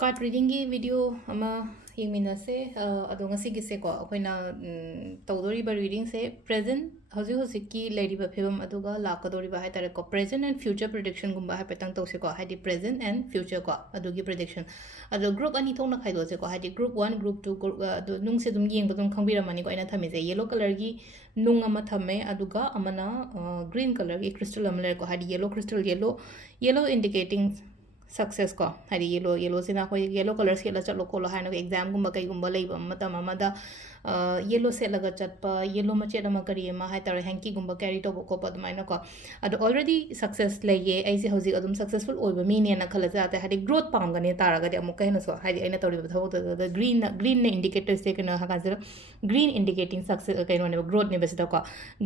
Card reading की video ama yengminase ado ngasi gise ko akoina tawdoriba reading se present hauji ki ladiba phibam aduga lakadoriba hai tare ko present and future prediction gumba ha petang tawse ko haidi present and future ko adugi prediction ado group ani thongna khaido se ko haidi group 1 group 2 ado nung se dum yengba dum khangbiramani ko ina thamise yellow color gi nung ama thame aduga amana green color gi crystal amle ko haidi yellow crystal yellow indicating success ko hari yellow sina ko yellow color se la chalo ko lo haino exam gumba kai gumba leiba matam amada yellow se laga chatpa yellow ma cheda ma kari ma hai tar hanky gumba carry to ko pa dmaina ko ado already success leye ai se hoji adum successful oiba mi ne na khala jate hari growth pam gane taraga de amuk kaina so hari aina tori ba thaw the green ne indicator se kana ha kan green indicating success kaino ne growth ne besida ko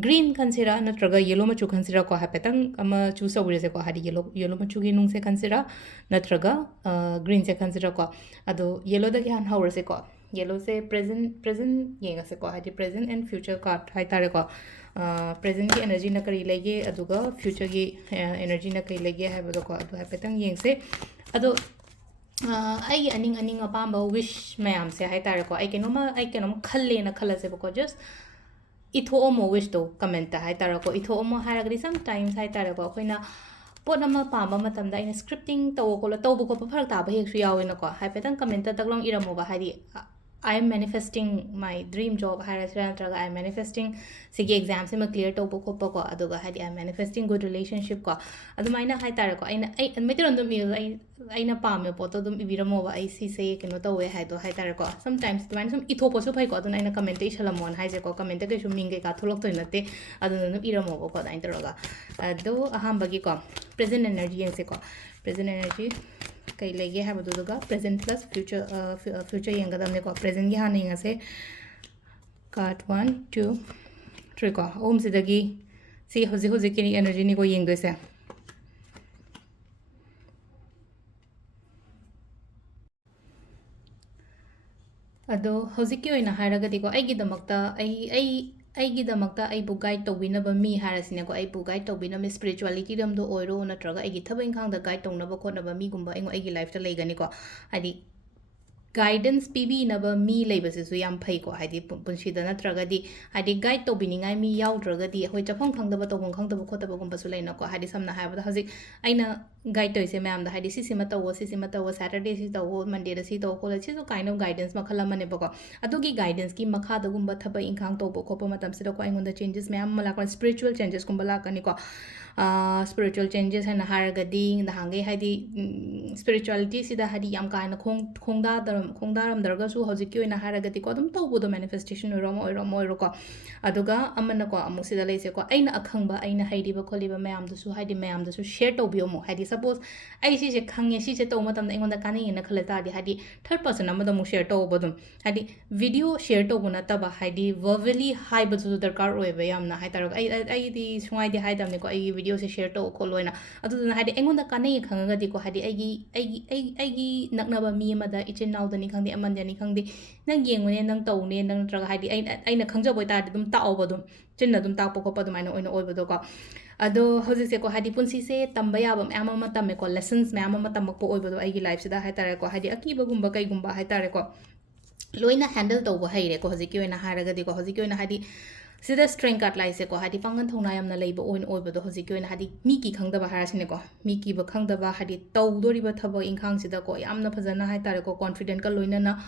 green consider natraga yellow ma chu consider ko ha petang ama chu so se ko hari yellow ma chu gi nung se consider natraga green se consider ko ado yellow da han hawr se ko yellow se present yenga se ko hadi present and future card hai tare ko present ki energy na kari lege aduga future ki energy na kai lege hai bodo ko adu hai petang yeng se ado ai aning apamba wish mayam se hai tare ko ai kenom khalle na khala se ko just itho omo wish to comment ta hai tare ko itho omo haragri sometimes hai tare ko koina pot nama pamba matamda ina scripting tawo ko la tawo ko phar ta ba hek su yawe na ko hai petang comment ta taklong iramo ba hari I am manifesting my dream job I am manifesting sigi exam se ma clear to ko ko aduga hadi I am manifesting good relationship ko adumaina hai tare ko aina ai meteron dum aina pame poto dum ibiramo ba ai si se keno to we hai do hai tare ko sometimes dumaina sum itho po su phai ko aduna aina comment ei shalamon hai je ko comment ke su minge ka tholok to nate aduna dum iramo ko dain toroga ado aham bagi ko present energy en se ko present energy kai lege ha baduga present plus future yenga damne ko present gi haning ase card 1 2 3 ko om sidagi si hoji ki energy ni ko yeng doise ado hoji ki oina haraga di ko ai gi damakta ꯑꯩꯒꯤꯗꯃꯛꯇ ꯑꯩꯕꯨ guide ꯇꯧꯕꯤꯅꯕ ꯃꯤ ꯍꯥꯏꯔꯁꯤꯅꯦꯀꯣ ꯑꯩꯕꯨ guide ꯇꯧꯕꯤꯅꯕ ꯁ꯭ꯄꯤꯔꯤꯆꯨꯋꯦꯂꯤꯇꯤ ꯔꯣꯝꯗ ꯑꯣꯏꯔꯣ ꯅꯠꯇ꯭ꯔꯒ ꯑꯩꯒꯤ ꯊꯕꯛ ꯏꯪꯈꯥꯡꯗ ꯒꯥꯏꯗ ꯇꯧꯅꯕ ꯈꯣꯠꯅꯕ ꯃꯤꯒꯨꯝꯕ ꯑꯩꯒꯤ ꯂꯥꯏꯐꯇ ꯂꯩꯒꯅꯤꯀꯣ ꯍꯥꯏꯗꯤ guidance pibinaba mi leibasisu yam phai ko haidi punshida natragadi haidi guide to biningai mi yaudragadi hoi chapong khangdaba tobong khangdaba khotaba gumba su leina ko haidi samna haibada hajik aina guide toise mayam da haidi sisima tawo saturday si tawo monday da si tawo ko si so kind of guidance makhala mane bako adugi guidance ki makha da gumba thaba inkhang to ko pa matam sida ko aingonda changes mayam mala ko spiritual changes gumba la kani ko spiritual changes hana haragadi da hangai haidi spirituality sida hadi yam kaina khongda khongdaram dargasu hojiki oina haragati ko adum tawbudo manifestation oiro ko aduga amana ko amu sida leise ko aina akhangba aina haidi ba kholiba mayam dasu haidi mayam dasu share to biomo haidi suppose ai si se khange si se to matam da ingonda kani ina khalata di haidi third person amada mu share to bodum haidi video share to guna taba haidi verbally hai bazu darkar oiba yamna hai tarok ai di sungai di hai damne ko ai video se share to ko loina adu na haidi ingonda kani khanga di ko haidi ai naknaba mi amada ichin now dani khangdi amandani khangdi nang yengune nang tawne nang traga haidi aina khangjaboy ta dum taoba dum chinna dum takpo ko pa dum aina oina oibodo ko ado hojik se ko hadi punsi se tamba yaba mayam ama tamme ko lessons mayam ama tamakpo oibodo ai gi life sida hai tare ko hadi akiba gumba kai gumba hai tare ko loina handle tawba haire ko hojik ki oina haraga di ko hojik ki oina hadi sida strength card lai se ko hadi pangan thongna yamna leiba oin oibodo hojik ki oina hadi mi ki khangdaba harasine ko mi ki ba khangdaba hadi tawdori ba thaba inkhang sida ko yamna phajana hai tare ko confident ka loina na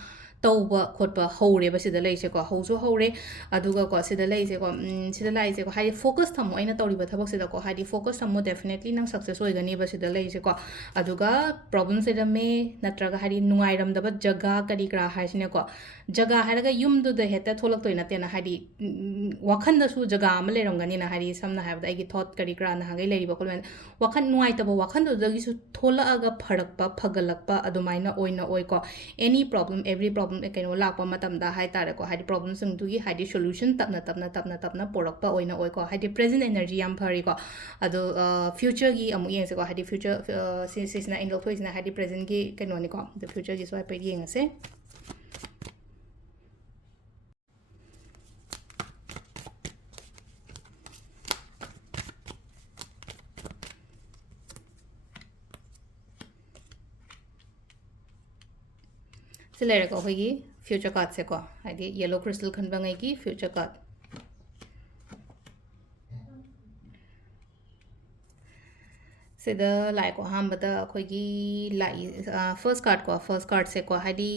tawba khotba hore ba sida leise ko hausu hore aduga ko sida leise ko sida laise ko hadi focus thamo aina tawri ba thabak sida ko hadi focus thamo definitely nang success oigani ba sida leise ko aduga problem sida me natraga hadi nungai ram da ba jaga kari kra haisine ko jaga haraga yum du da heta tholak toina tena hadi wakhan da su jaga am le ramgani na hadi samna habda ai gi thought kari kra na hagai leri ba kolmen wakhan nungai taba wakhan du da gi su thola aga pharakpa phagalakpa adumaina oina oi ko any problem every problem keno lakpa matamda hai tare ko hadi problem sung dugi hadi solution tapna porakpa oina oi ko hadi present energy yam phari ko ado future gi amu yeng se ko hadi future since na angle thois na hadi present gi keno ni ko the future gi so ai pe yeng ase ꯁꯤ ꯂꯩꯔꯦꯀꯣ ꯑꯩꯈꯣꯏꯒꯤ future ꯀꯥꯔꯗꯁꯦꯀꯣ ꯍꯥꯏꯗꯤ yellow crystal ꯈꯟꯕꯉꯩꯒꯤ future card ꯁꯤꯗ ꯂꯥꯛꯑꯦꯀꯣ ꯑꯍꯥꯟꯕꯗ ꯑꯩꯈꯣꯏꯒꯤ ꯂꯥꯛꯏ first ꯀꯥꯔꯗꯁꯦꯀꯣ ꯍꯥꯏꯗꯤ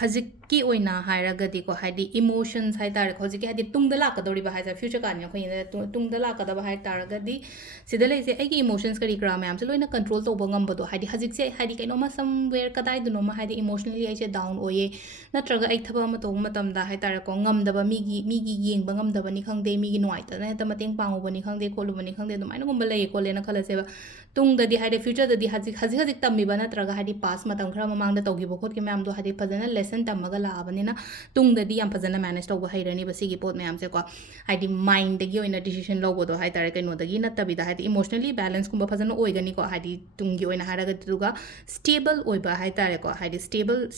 ꯍꯧꯖꯤꯛꯀꯤ ꯑꯣꯏꯅ ꯍꯥꯏꯔꯒꯗꯤꯀꯣ ꯍꯥꯏꯗꯤ ꯏꯃꯣꯁꯟꯁ ꯍꯥꯏꯇꯥꯔꯦꯀꯣ ꯍꯧꯖꯤꯛꯀꯤ ꯍꯥꯏꯗꯤ ꯇꯨꯡꯗ ꯂꯥꯛꯀꯗꯧꯔꯤꯕ ꯍꯥꯏꯇꯥꯔꯦ ꯐ꯭ꯌꯨꯆꯔ ꯀꯥꯔꯗꯅꯤ ꯑꯩꯈꯣꯏꯅ ꯇꯨꯡꯗ ꯂꯥꯛꯀꯗꯕ ꯍꯥꯏ ꯇꯥꯔꯒꯗꯤ ꯁꯤꯗ ꯂꯩꯁꯦ ꯑꯩꯒꯤ ꯏꯃꯣꯁꯟꯁ ꯀꯔꯤ ꯀꯔꯥ ꯃꯌꯥꯝꯁꯦ ꯂꯣꯏꯅ ꯀꯟꯇ꯭ꯔꯣꯜ ꯇꯧꯕ ꯉꯝꯕꯗꯣ ꯍꯥꯏꯗꯤ ꯍꯧꯖꯤꯛꯁꯦ ꯍꯥꯏꯗꯤ ꯀꯩꯅꯣꯝꯃ ꯁꯝꯋꯦꯔ ꯀꯗꯥꯏꯗꯅꯣꯃ ꯍꯥꯏꯗꯤ ꯏꯃꯣꯁꯅꯦꯂꯤ ꯑꯩꯁꯦ ꯗꯥꯎꯟ ꯑꯣꯏꯌꯦ ꯅꯠꯇ꯭ꯔꯒ ꯑꯩ ꯊꯕꯛ ꯑꯃ ꯇꯧꯕ ꯃꯇꯝꯗ ꯍꯥꯏꯇꯥꯔꯦꯀꯣ ꯉꯝꯗꯕ ꯃꯤꯒꯤ ꯌꯦꯡꯕ ꯉꯝꯗꯕꯅꯤ ꯈꯪꯗꯦ ꯃꯤꯒꯤ ꯅꯨꯡꯉꯥꯏꯇꯅ ꯍꯦꯛꯇ ꯃꯇꯦꯡ ꯄꯥꯡꯉꯨꯕꯅꯤ ꯈꯪꯗꯦ ꯈꯣꯠꯂꯨꯕꯅꯤ ꯈꯪꯗꯦ ꯑꯗꯨꯃꯥꯏꯅꯒꯨꯝꯕ ꯂꯩꯌꯦ ꯈꯣꯠꯂꯦꯅ ꯈꯜꯂꯁꯦꯕ ꯇꯨꯡꯗꯗꯤ ꯍꯥꯏꯗꯤ ꯐ꯭ꯌꯨꯆꯔꯗꯗꯤ ꯍꯧꯖꯤꯛ ꯇꯝꯃꯤꯕ ꯅꯠꯇ꯭ꯔꯒ ꯍꯥꯏꯗꯤ ꯄꯥꯁ ꯃꯇꯝ ꯈꯔ ꯃꯃꯥꯡꯗ ꯇꯧꯈꯤꯕ ꯈꯣꯠꯈꯤꯕ ꯃꯌꯥꯝꯗꯣ ꯍꯥꯏꯗꯤ ꯐꯖꯅ ꯂꯦꯁꯟ ꯇꯝꯃꯒ ꯂꯥꯛꯑꯕꯅꯤꯅ ꯇꯨꯡꯗꯗꯤ ꯌꯥꯝ ꯐꯖꯅ ꯃꯦꯅꯦꯖ ꯇꯧꯕ ꯍꯩꯔꯅꯤꯕ ꯁꯤꯒꯤ ꯄꯣꯠ ꯃꯌꯥꯝꯁꯦꯀꯣ ꯍꯥꯏꯗꯤ ꯃꯥꯏꯟꯗꯒꯤ ꯑꯣꯏꯅ ꯗꯤꯁꯤಷꯟ ꯂꯧꯕꯗꯣ ꯍꯥꯏꯇꯥꯔꯦ ꯀꯩꯅꯣꯗꯒꯤ ꯅꯠꯇꯕꯤꯗ ꯍꯥꯏꯗꯤ ꯏꯃꯣꯁꯅꯦꯂꯤ ꯕꯦꯂꯦꯟꯁꯀꯨꯝꯕ ꯐꯖꯅ ꯑꯣꯏꯒꯅꯤꯀꯣ ꯍꯥꯏꯗꯤ ꯇꯨꯡꯒꯤ ꯑꯣꯏꯅ ꯍꯥꯏꯔꯒꯗꯤ ꯑꯗꯨꯒ ꯁ꯭ꯇꯦꯕꯜ ꯑꯣꯏꯕ ꯍꯥꯏꯇꯥꯔꯦꯀꯣ ꯍꯥꯏꯗꯤ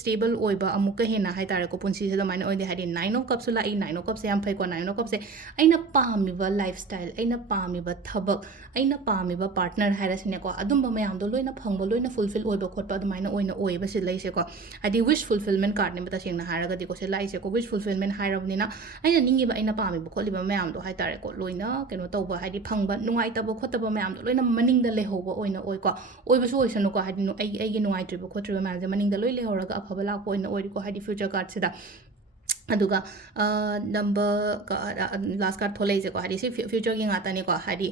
ꯁ꯭ꯇꯦꯕꯜ ꯑꯣꯏꯕ ꯑꯃꯨꯛꯀ ꯍꯦꯟꯅ ꯍꯥꯏꯇꯥꯔꯦꯀꯣ ꯄꯨꯟꯁꯤꯁꯦ ꯑꯗꯨꯃꯥꯏꯅ ꯑꯣꯏꯗꯦ ꯍꯥꯏꯗꯤ ꯅꯥꯏꯟ ꯑꯣꯐ ꯀꯞꯁꯨ ꯂꯥꯛꯏ ꯅꯥꯏꯟ ꯑꯣꯐ ꯀꯞꯁꯦ ꯌꯥꯝ ꯐꯩꯀꯣ ꯅꯥꯏꯟ ꯑꯣꯐ ꯀꯞꯁꯦ ꯑꯩꯅ ꯄꯥꯝꯃꯤꯕ ꯂꯥꯏꯐ ꯁ꯭ꯇꯥꯏꯜ ꯑꯩꯅ ꯄꯥꯝꯃꯤꯕ ꯊꯕꯛ ꯑꯩꯅ ꯄꯥꯝꯃꯤꯕ ꯄꯥꯔꯠꯅꯔ ꯍꯥꯏꯔꯁꯤꯅꯦꯀꯣ ꯑꯗꯨꯝꯕ ꯃꯌꯥꯝꯗꯣ ꯂꯣꯏꯅ ꯐꯪꯕ ꯂꯣꯏꯅ ꯐꯨꯜꯐꯤꯜ ꯑꯣꯏꯕ ꯈꯣꯠꯄ ꯑꯗꯨꯃꯥꯏꯅ ꯑꯣꯏꯅ ꯑꯣꯏꯌꯦꯕ ꯁꯤ ꯂꯩꯁꯦꯀꯣ ꯍꯥꯏꯗꯤ ꯋꯤꯁ ꯐꯨꯜꯐꯤꯜꯃꯦꯟ ꯀꯥꯔꯗꯅꯦꯕ ꯇꯁꯦꯡꯅ ꯍꯥꯏꯔꯒꯗꯤꯀꯣ ꯁꯤ ꯂꯥꯛꯏꯁꯦꯀꯣ ꯋꯤꯁ ꯐꯨꯜꯐꯤꯜꯃꯦꯟ ꯍꯥꯏꯔꯕꯅꯤꯅ ꯑꯩꯅ ꯅꯤꯡꯉꯤꯕ ꯑꯩꯅ ꯄꯥꯝꯃꯤꯕ ꯈꯣꯠꯂꯤꯕ ꯃꯌꯥꯝꯗꯣ ꯍꯥꯏꯇꯥꯔꯦꯀꯣ ꯂꯣꯏꯅ ꯀꯩꯅꯣ ꯇꯧꯕ ꯍꯥꯏꯗꯤ ꯐꯪꯕ ꯅꯨꯡꯉꯥꯏꯇꯕ ꯈꯣꯠꯇꯕ ꯃꯌꯥꯝꯗꯣ ꯂꯣꯏꯅ ꯃꯅꯤꯡꯗ ꯂꯩꯍꯧꯕ ꯑꯣꯏꯅ ꯑꯣꯏꯀꯣ ꯑꯣꯏꯕꯁꯨ ꯑꯣꯏꯁꯅꯨꯀꯣ ꯍꯥꯏꯗꯤ ꯑꯩꯒꯤ ꯅꯨꯡꯉꯥꯏꯇ꯭ꯔꯤꯕ ꯈꯣꯠꯇ꯭ꯔꯤꯕ ꯃꯌꯥꯝꯁꯦ ꯃꯅꯤꯡꯗ ꯂꯣꯏ ꯂꯩꯍꯧꯔꯒ ꯑꯐꯕ ꯂꯥꯛꯄ ꯑꯣꯏꯅ ꯑꯣꯏꯔꯤꯀꯣ ꯍꯥꯏꯗꯤ ꯐ꯭ꯌꯨꯆꯔ ꯀꯥꯔꯗꯁꯤꯗ ꯑꯗꯨꯒ ꯅꯝꯕꯔ ꯂꯥꯁ ꯀꯥꯔꯗ ꯊꯣꯛꯂꯛꯏꯁꯦꯀꯣ ꯍꯥꯏꯗꯤ ꯁꯤ ꯐ꯭ꯌꯨꯆꯔꯒꯤ ꯉꯥꯛꯇꯅꯤꯀꯣ ꯍꯥꯏꯗꯤ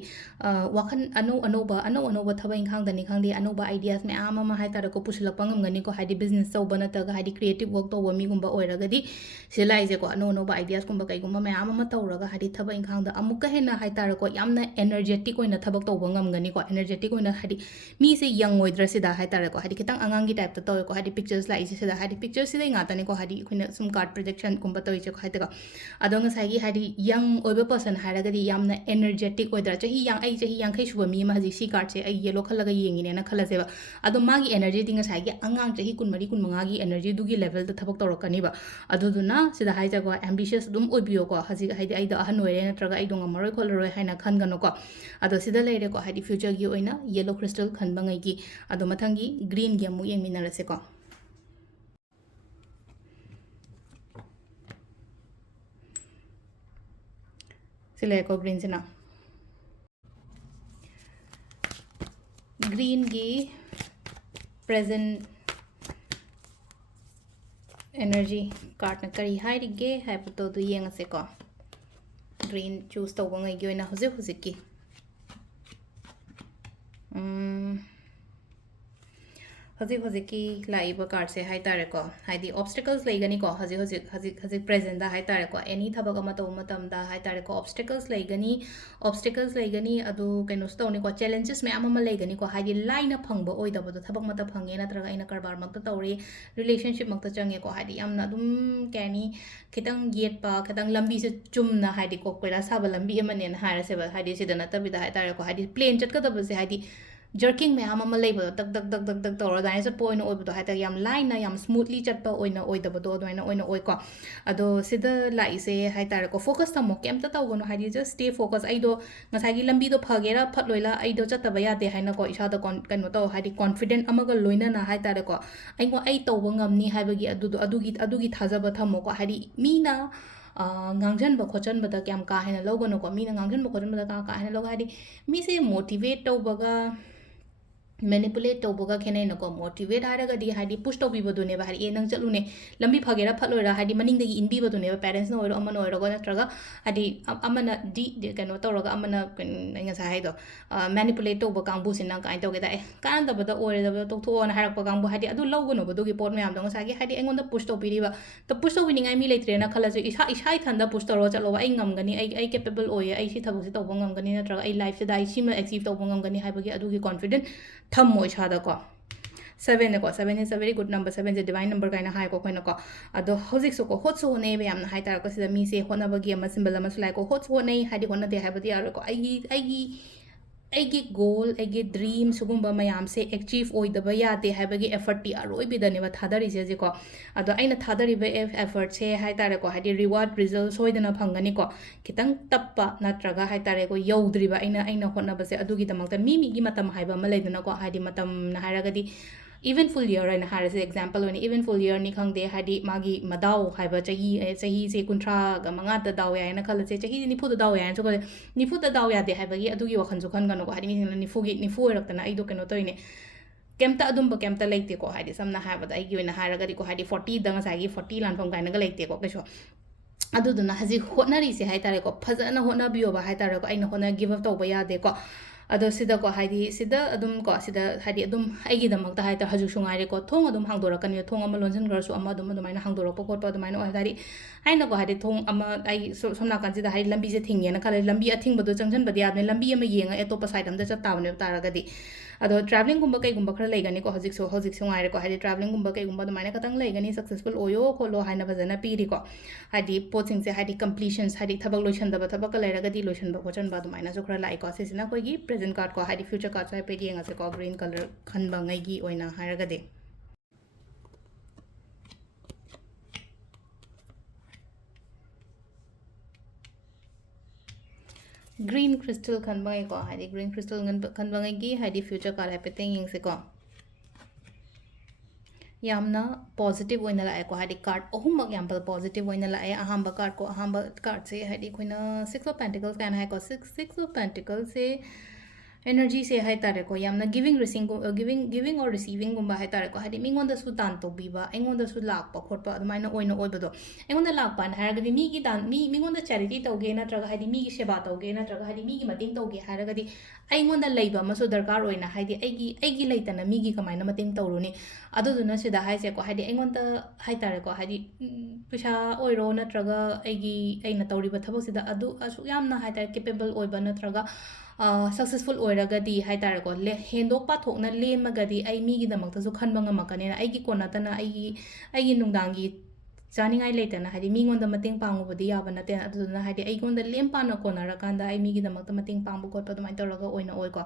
ꯋꯥꯈꯜ ꯑꯅꯧꯕ ꯊꯕꯛ ꯏꯪꯈꯥꯡꯗꯅꯤ ꯈꯪꯗꯦ ꯑꯅꯧꯕ ꯑꯥꯏꯗꯤꯌꯥꯁ ꯃꯌꯥꯝ ꯑꯃ ꯍꯥꯏꯇꯥꯔꯦꯀꯣ ꯄꯨꯁꯤꯜꯂꯛꯄ ꯉꯝꯒꯅꯤꯀꯣ ꯍꯥꯏꯗꯤ ꯕꯤꯖꯤꯅꯦꯁ ꯇꯧꯕ ꯅꯠꯇ꯭ꯔꯒ ꯍꯥꯏꯗꯤ ꯀ꯭रिꯌꯦꯇꯤቭ ꯋꯔꯛ ꯇꯧꯕ ꯃꯤꯒꯨꯝꯕ ꯑꯣꯏꯔꯒꯗꯤ ꯁꯤꯗ ꯂꯥꯛꯏꯁꯦꯀꯣ ꯑꯅꯧꯕ ꯑꯥꯏꯗꯤꯌꯥꯁꯀꯨꯝꯕ ꯀꯩꯒꯨꯝꯕ ꯃꯌꯥꯝ ꯑꯃ ꯇꯧꯔꯒ ꯍꯥꯏꯗꯤ ꯊꯕꯛ ꯏꯪꯈꯥꯡꯗ ꯑꯃꯨꯛꯀ ꯍꯦꯟꯅ ꯍꯥꯏꯇꯥꯔꯦꯀꯣ ꯌꯥꯝꯅ ꯑꯦꯅꯔꯖꯦꯇꯤꯛ ꯑꯣꯏꯅ ꯊꯕꯛ ꯇꯧꯕ ꯉꯝꯒꯅꯤꯀꯣ ꯑꯦꯅꯔꯖꯦꯇꯤꯛ ꯑꯣꯏꯅ ꯍꯥꯏꯗꯤ ꯃꯤꯁꯦ ꯌꯪ ꯑꯣꯏꯗ꯭ꯔꯥ ꯁꯤꯗ ꯍꯥꯏꯇꯥꯔꯦꯀꯣ ꯍꯥꯏꯗꯤ ꯈꯤꯇꯪ ꯑꯉꯥꯡꯒꯤ ꯇꯥꯏꯞꯇ ꯇꯧꯋꯦꯀꯣ ꯍꯥꯏꯗꯤ ꯄꯤꯛꯆꯔꯁ ꯂꯥꯛꯏꯁꯦ ꯁꯤꯗ ꯍꯥꯏꯗꯤ ꯄꯤꯛꯆꯔꯁꯤꯗꯩ ꯉꯥꯛꯇꯅꯤꯀꯣ ꯍꯥꯏꯗꯤ ꯑꯩꯈꯣꯏꯅ ꯁꯨꯝ ꯀꯥꯔꯗ ꯄ꯭ꯔꯣꯖꯦꯛꯁꯟꯒꯨꯝꯕ ꯇꯧꯔꯤꯁꯦꯀꯣ ꯍꯥꯏꯗꯤꯀꯣ ꯑꯗꯣ ꯉꯁꯥꯏꯒꯤ ꯍꯥꯏꯗꯤ ꯌꯪ ꯑꯣꯏꯕ ꯄꯔꯁꯟ ꯍꯥꯏꯔꯒꯗꯤ ꯌꯥꯝꯅ ꯑꯦꯅꯔꯖꯦꯇꯤꯛ ꯑꯣꯏꯗ꯭ꯔꯥ ꯑꯩ ꯆꯍꯤ 50 ꯁꯨꯕ ꯃꯤ ꯑꯃ ꯍꯧꯖꯤꯛ ꯁꯤ ꯀꯥꯔꯗꯁꯦ ꯑꯩ ꯌꯦꯜꯂꯣ ꯈꯜꯂꯒ ꯌꯦꯡꯉꯤꯅꯦꯅ ꯈꯜꯂꯁꯦꯕ ꯑꯗꯣ ꯃꯥꯒꯤ ꯑꯦꯅꯔꯖꯤꯗꯤ ꯉꯁꯥꯏꯒꯤ ꯑꯉꯥꯡ ꯆꯍꯤ 12 15ꯒꯤ ꯑꯦꯅꯔꯖꯤꯗꯨꯒꯤ ꯂꯦꯚꯦꯜꯗ ꯊꯕꯛ ꯇꯧꯔꯛꯀꯅꯤꯕ ꯑꯗꯨꯗꯨꯅ ꯁꯤꯗ ꯍꯥꯏꯖꯀꯣ ꯑꯦꯝꯕꯤꯁꯤꯌꯁ ꯑꯗꯨꯝ ꯑꯣꯏꯕꯤꯌꯣꯀꯣ ꯍꯧꯖꯤꯛ ꯍꯥꯏꯗꯤ ꯑꯩꯗꯣ ꯑꯍꯟ ꯑꯣꯏꯔꯦ ꯅꯠꯇ꯭ꯔꯒ ꯑꯩꯗꯣ ꯉꯝꯃꯔꯣꯏ ꯈꯣꯠꯂꯔꯣꯏ ꯍꯥꯏꯅ ꯈꯟꯒꯅꯨꯀꯣ ꯑꯗꯣ ꯁꯤꯗ ꯂꯩꯔꯦꯀꯣ ꯍꯥꯏꯗꯤ ꯐ꯭ꯌꯨꯆꯔꯒꯤ ꯑꯣꯏꯅ ꯌꯦꯜꯂꯣ ꯀ꯭ꯔꯤꯁꯇꯜ ꯈꯟꯕꯉꯩꯒꯤ ꯑꯗꯣ ꯃꯊꯪꯒꯤ ꯒ꯭ꯔꯤꯟꯒꯤ ꯑꯃꯨꯛ ꯌꯦꯡꯃꯤꯟꯅꯔꯁꯦꯀꯣ ꯁꯤ ꯂꯩꯔꯦꯀꯣ ꯒ꯭ꯔꯤꯟꯁꯤꯅ ꯒ꯭ꯔꯤꯟꯒꯤ ꯄ꯭ꯔꯦꯖꯦꯟ एनर्जी कार्ड करी हाइरिगे हाइबतो दु येंगसेको ग्रीन चूज तौबंगैगी ओइना हुजिक हुजिककी हजिक हजिकी लाइबा कार्ड से हाई तारेको हाइदी ऑब्स्टिकल्स लेगनीको हजिक प्रेजेंट दा हाई तारेको एनी थबक अमा तौ मतमदा हाई तारेको ऑब्स्टिकल्स लेगनी अदु कैनोस तौनीको चैलेंजेस मयाम अमा लेगनीको हाइदी लाइना फंगबो ओइदबदो थबक मत फंगे नत्रगा आइना कारबार मक्ता तौरी रिलेशनशिप मक्ता चंगेको हाइदी यामना अदुम कैनी खितंग येटपा खितंग लंबी से चुमना हाइदी को कोइला साबा लंबी अमनेन हाइरसेबा हाइदी सिदा नतबिदा हाई तारेको हाइदी प्लेन चटकदबसे हाइदी जर्किंग मैम अमा लेबदो तक तक तक तक तक तौर दाइन चटपो ओइना ओइबदो हाइता याम लाइना याम स्मूथली चटपा ओइना ओइदबदो अदुइना ओइना ओइको अदो सिदा लाइसे हाइतारेको फोकस तमो केमता तौगनो हाइदी जस्ट स्टे फोकस आइदो ngसाइगी लंबीदो फगेरा फटलोइला आइदो चतबा यादे हाइनाको इसादा कनो तौ हाइदी कॉन्फिडेंट अमगा लोइनाना हाइतारेको आइगो आइ तौबा ngamni हाइबगी अदुगी थाजबा थमोको हाइदी मीना nganjanba khojanbada kyam ka hena logano ko mina nganjanba khojanbada ka hena logo hadi mi se motivate tawbaga manipulate तौबगा खेनैनको मोटिवेट हारगदी हाइदी पुश तौबीबदुने बा हाइदी नंग चलुने लंबी फगेरा फलोइरा हाइदी मनिंगदगी इनबीबदुने बा पेरेंट्स न ओइरो अमन ओइरो नत्रगा हाइदी अमना डी कनो तौरगा अमना नंगसा हाइदो मैनिपुलेट तौबा कांबुसिना काइन तौगेदा कानदबदा ओइरदबदा तौथोन हारकपा कांबु हाइदी अदु लौगनो बदुगी पोट मयाम दंग सागी हाइदी एंगोंदा पुश तौबीरिबा त पुश तौबिनिंगाइ मी लेत्रेना खलसु इसा इथंदा पुश तौरो चलो आई ngamgani आई कैपेबल ओये आई सी थबक से तौबा ngamgani नत्रगा आई लाइफ से दाई सीमा अचीव तौबा ngamgani हाइबगी अदुगी कॉन्फिडेंट थम्मो इसादको 7 को 7 is a very good number 7 is a divine number kaina hai ko koina ko ado hozik so ko hot so ne be yamna hai tar ko sida mi se hona bagi ama symbol ama sulai ko hot so nei hadi hona de hai badi aro ko aigi goal aigi dream sugumba mayam se achieve oidaba yate haibagi effort ti aroi bidane ba thadari je ko ado aina thadari ba effort se hai tare ko hadi reward result soidana phangani ko kitang tappa natraga hai tare ko yaudriba aina honna ba se adugi damakta mi gi matam haiba ma leidana ko hadi matam na haragadi eventful year ꯍꯥꯏꯅ ꯍꯥꯏꯔꯁꯦ example ꯑꯣꯏꯅ ꯏवेंटꯐꯨल ꯏꯌꯔꯅꯤ ꯈꯪꯗꯦ ꯍꯥꯏꯗꯤ ꯃꯥꯒꯤ ꯃꯗꯥꯎ ꯍꯥꯏꯕ ꯆꯍꯤꯁꯦ 35ꯗ ꯗꯥꯎ ꯌꯥꯏꯅ ꯈꯜꯂꯁꯦ ꯆꯍꯤꯁꯦ 40ꯗ ꯗꯥꯎ ꯌꯥꯏꯅꯁꯨ ꯈꯜꯂꯦ 40ꯗ ꯗꯥꯎ ꯌꯥꯗꯦ ꯍꯥꯏꯕꯒꯤ ꯑꯗꯨꯒꯤ ꯋꯥꯈꯟꯁꯨ ꯈꯟꯒꯅꯨꯀꯣ ꯍꯥꯏꯗꯤ ꯃꯤꯁꯤꯡꯅ 40 ꯑꯣꯏꯔꯛꯇꯅ ꯑꯩꯗꯣ ꯀꯩꯅꯣ ꯇꯧꯔꯤꯅꯦ ꯀꯩꯝꯇ ꯑꯗꯨꯝꯕ ꯀꯩꯝꯇ ꯂꯩꯇꯦꯀꯣ ꯍꯥꯏꯗꯤ ꯁꯝꯅ ꯍꯥꯏꯔꯕꯗ ꯑꯩꯒꯤ ꯑꯣꯏꯅ ꯍꯥꯏꯔꯒꯗꯤꯀꯣ ꯍꯥꯏꯗꯤ 40ꯗ ꯉꯁꯥꯏꯒꯤ 40 ꯂꯥꯟꯐꯝ ꯀꯥꯏꯅꯒ ꯂꯩꯇꯦꯀꯣ ꯀꯩꯁꯨ ꯑꯗꯨꯗꯨꯅ ꯍꯧꯖꯤꯛ ꯍꯣꯠꯅꯔꯤꯁꯦ ꯍꯥꯏꯇꯥꯔꯦꯀꯣ ꯐꯖꯅ ꯍꯣꯠꯅꯕꯤꯌꯣꯕ ꯍꯥꯏꯇꯥꯔꯦꯀꯣ ꯑꯩꯅ ꯒꯤꯞ ꯑꯞ ꯇꯧꯕ ꯌꯥꯗꯦꯀꯣ ꯑꯗꯣ ꯁꯤꯗꯀꯣ ꯍꯥꯏꯗꯤ ꯁꯤꯗ ꯑꯗꯨꯝ ꯀꯣ ꯁꯤꯗ ꯍꯥꯏꯗꯤ ꯑꯗꯨꯝ ꯑꯩꯒꯤꯗꯃꯛꯇ ꯍꯥꯏꯇꯥꯔꯦ ꯍꯧꯖꯤꯛꯁꯨ ꯉꯥꯏꯔꯦꯀꯣ ꯊꯣꯡ ꯑꯗꯨꯝ ꯍꯥꯡꯗꯣꯔꯛꯀꯅꯤ ꯊꯣꯡ ꯑꯃ ꯂꯣꯟꯁꯤꯟꯈ꯭ꯔꯁꯨ ꯑꯃ ꯑꯗꯨꯃꯥꯏꯅ ꯍꯥꯡꯗꯣꯔꯛꯄ ꯈꯣꯠꯄ ꯑꯗꯨꯃꯥꯏꯅ ꯑꯣꯏ ꯍꯥꯏꯗꯤ ꯑꯩꯅꯀꯣ ꯍꯥꯏꯗꯤ ꯊꯣꯡ ꯑꯃ ꯑꯩ ꯁꯣꯝ ꯅꯥꯀꯟꯁꯤꯗ ꯍꯥꯏꯗꯤ ꯂꯝꯕꯤꯁꯦ ꯊꯤꯡꯉꯦꯅ ꯈꯜꯂꯦ ꯂꯝꯕꯤ ꯑꯊꯤꯡꯕꯗꯣ ꯆꯪꯁꯤꯟꯕꯗꯤ ꯌꯥꯗꯕꯅꯤ ꯂꯝꯕꯤ ꯑꯃ ꯌꯦꯡꯉꯒ ꯑꯇꯣꯞꯄ ꯁꯥꯏꯠ ꯑꯝꯗ ꯆꯠ ꯇꯥꯕꯅꯦꯕ ꯇꯥꯔꯒꯗꯤ ꯑꯗꯣ ꯇ꯭ꯔꯥꯚꯦꯂꯤꯡꯒꯨꯝꯕ ꯀꯩꯒꯨꯝꯕ ꯈꯔ ꯂꯩꯒꯅꯤꯀꯣ ꯍꯧꯖꯤꯛꯁꯨ ꯉꯥꯏꯔꯦꯀꯣ ꯍꯥꯏꯗꯤ ꯇ꯭ꯔꯥꯚꯦꯂꯤꯡꯒꯨꯝꯕ ꯀꯩꯒꯨꯝꯕ ꯑꯗꯨꯃꯥꯏꯅ ꯈꯇꯪ ꯂꯩꯒꯅꯤ ꯁꯛꯁꯦꯁꯐꯨꯜ ꯑꯣꯏꯌꯣ ꯈꯣꯠꯂꯣ ꯍꯥꯏꯅ ꯐꯖꯅ ꯄꯤꯔꯤꯀꯣ ꯍꯥꯏꯗꯤ ꯄꯣꯠꯁꯤꯡꯁꯦ ꯍꯥꯏꯗꯤ ꯀꯝꯄ꯭ꯂꯤꯁꯟꯁ ꯍꯥꯏꯗꯤ ꯊꯕꯛ ꯂꯣꯏꯁꯟꯗꯕ ꯊꯕꯛꯀ ꯂꯩꯔꯒꯗꯤ ꯂꯣꯏꯁꯟꯕ ꯈꯣꯠꯆꯟꯕ ꯑꯗꯨꯃꯥꯏꯅꯁꯨ ꯈꯔ ꯂꯥꯛꯏꯀꯣ ꯁꯤꯁꯤꯅ ꯑꯩꯈꯣꯏꯒꯤ ꯄ꯭ꯔꯦꯖꯦꯟ ꯀꯥꯔꯗꯀꯣ ꯍꯥꯏꯗꯤ ꯐ꯭ꯌꯨꯆꯔ ꯀꯥꯔꯗꯁꯨ ꯍꯥꯏꯐꯦꯠ ꯌꯦꯡꯉꯁꯦꯀꯣ ꯒ꯭ꯔꯤꯟ ꯀꯂꯔ ꯈꯟꯕꯉꯩꯒꯤ ꯑꯣꯏꯅ ꯍꯥꯏꯔꯒꯗꯤ ꯒ꯭ꯔꯤꯟ ꯈ꯭ꯔꯤꯁꯇꯜ ꯈꯟꯕꯉꯩꯀꯣ ꯍꯥꯏꯗꯤ ꯒ꯭ꯔꯤꯟ ꯈ꯭ꯔꯤꯁꯇꯜ ꯈꯟꯕꯉꯩꯒꯤ ꯍꯥꯏꯗꯤ ꯐ꯭ꯌꯨꯆꯔ ꯀꯥꯔꯗ ꯍꯥꯏꯐꯦꯠꯇꯪ ꯌꯦꯡꯁꯤꯀꯣ ꯌꯥꯝꯅ ꯄꯣꯖꯤꯇꯤቭ ꯑꯣꯏꯅ ꯂꯥꯛꯑꯦꯀꯣ ꯍꯥꯏꯗꯤ ꯀꯥꯔꯗ ꯑꯍꯨꯝꯃꯛ ꯌꯥꯝ ꯄꯣꯖꯤꯇꯤቭ ꯑꯣꯏꯅ ꯂꯥꯛꯑꯦ ꯑꯍꯥꯟꯕ ꯀꯥꯔꯗꯀꯣ ꯑꯍꯥꯟꯕ ꯀꯥꯔꯗꯁꯦ ꯍꯥꯏꯗꯤ ꯑꯩꯈꯣꯏꯅ 6 of Pentacles ꯀꯥꯏꯅ ꯍꯥꯏꯀꯣ ꯁꯤꯛꯁ ꯑꯣꯐ ꯄꯦꯟꯇꯤꯀꯜꯁꯦ एनर्जीसे हाइतारेको यामना गिविंग गिविंग और रिसीविंग गुम्बा हाइतारेको हाइदि मिंगोंदसु दान तौबीबा एंगोंदसु लाक्पा खोटपा अदुमाइना ओइना ओइबदो एंगोंदा लाक्पा न हारगदि मीगी दान मिंगोंदा चैरिटी तौगे नत्रगा हाइदि मीगी सेवा तौगे नत्रगा हाइदि मीगी मतेंग तौगे हारगदि अइंगोंदा लैबा अमसु दरकार ओइना हाइदि अइगी लैतना मीगी कमाइना मतेंग तौरुनी अदुदुना सिदा हाइसेको हाइदि अइंगोंदा हाइतारेको हाइदि पैसा ओइरो नत्रगा अइना तौरिबा थबकसिदा अदु असु यामना हाइतारे केपेबल ओइबा नत्रगा सक्सेसफुल ओइरगदि हाइतारेको हेंदोक पाथोकना लेमगदि अइ मीगिदमक्तसु खनबा ngamakanena अइगी कोनातना अइगी नुंगदांगी चानिंगाई लेतना हाइदि मीगोंदा मतेंग पांगुबदि याबा नते अदुदुना हाइदि अइगोंदा लेमपाना कोनारकांदा अइ मीगिदमक्ता मतेंग पांगबु खोटपा अदुमाइन तौरगा ओइना ओइको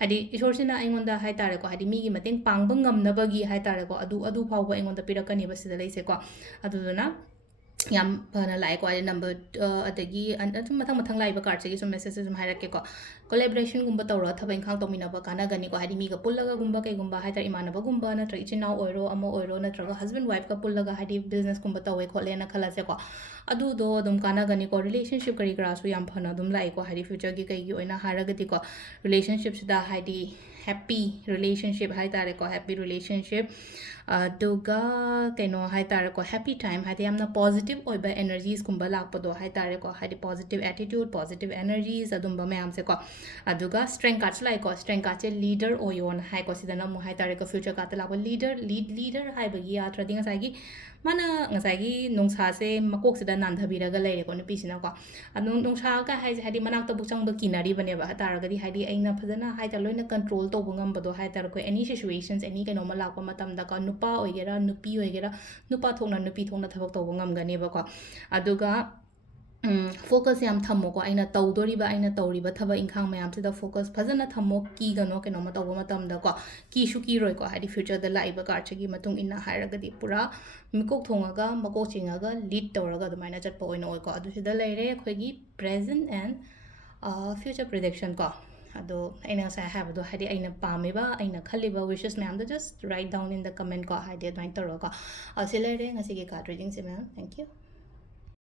हाइदि ईश्वरसिना अइगोंदा हाइतारेको हाइदि मीगी मतेंग पांगबा ngamnabagi हाइतारेको अदु फावबा अइगोंदा पिरकनिबा सिदा लैसेको अदुदुना याम फना लाइको आई नंबर अदगी अदुम मथंग लाइबा कार्ड से सम मेसेज सम हाइरकेको कोलैबोरेशन गुम्बा तौरा थबा इंखांग तौमिनाबा कानागनिको हाइदि मीगा पुल्लगा गुम्बा कैगुम्बा हाइता इमानबा गुम्बा नत्र इचिनाव ओइरो अमो ओइरो नत्रगा हस्बैंड वाइफ का पुल्लगा हाइदि बिजनेस गुम्बा तौवे खोलेना खलासेको अदुदो अदुम कानागनिको रिलेशनशिप करी करासु याम फना अदुम लाइको हाइदि फ्यूचर की कैगी ओइना हारगदिको रिलेशनशिप सिदा हाइदि हैप्पी रिलेशनशिप हाइतारेको हैप्पी रिलेशनशिप अदुगा कैनो हाइतारेको हैप्पी टाइम हाइदि यामना पॉजिटिव ओइबा एनर्जीज गुम्बा लाक्पदो हाइतारेको हाइदि पॉजिटिव एटीट्यूड पॉजिटिव एनर्जीज अदुम्बा मयाम से को अदुगा स्ट्रेंथ कार्ड्स लाइको स्ट्रेंथ कार्ड से लीडर ओयोन हाइको सिदना मु हाइतारेको फ्यूचर कार्ड लाको लीडर हाइबगी यात्रदि ngसाइगी माना ngसाइगी नुंसा से मकोक सिदा नांधबिरगा लेरेको नुपीसिनाको अनु नुंसा का हाइदि मनाक्ता बुचंग किनारी बनेबा तारगदि हाइदि अइना फजना हाइता लोइना कंट्रोल तौबो ngambado हाइतारको एनी सिचुएशंस एनी कैनोमा लाको मतमदा का नुपा ओइगेरा नुपी ओइगेरा नुपा थोंना थबक तौबो ngamgaनेबको अदुगा फोकस याम थम्मोको अइना तौदोरिबा अइना तौरिबा थबा इंखांग मयामसिदा फोकस फजना थम्मो कीगनो कैनोमा तौबो मतमदाको कीसु कीरोइको हाइदि फ्यूचरदा लाइबा कार्डसगी मतुंग इन्ना हाइरगदि पुरा मिकोक थोंगागा मकोक चिंगागा लीड तौरगा अदुमाइना चटपा ओइना ओइको अदुसिदा लैरे अखोइगी प्रेजेंट एंड फ्यूचर प्रेडिक्शन को अदो अइना साइ हाबदो हाइदि अइना पामेबा अइना खल्लिबा wishes ma'am just write down in the comment को हाइदि अदुमाइन तौरगा असिलैरे ngasiगी कार्ड रीडिंग से मैम थैंक यू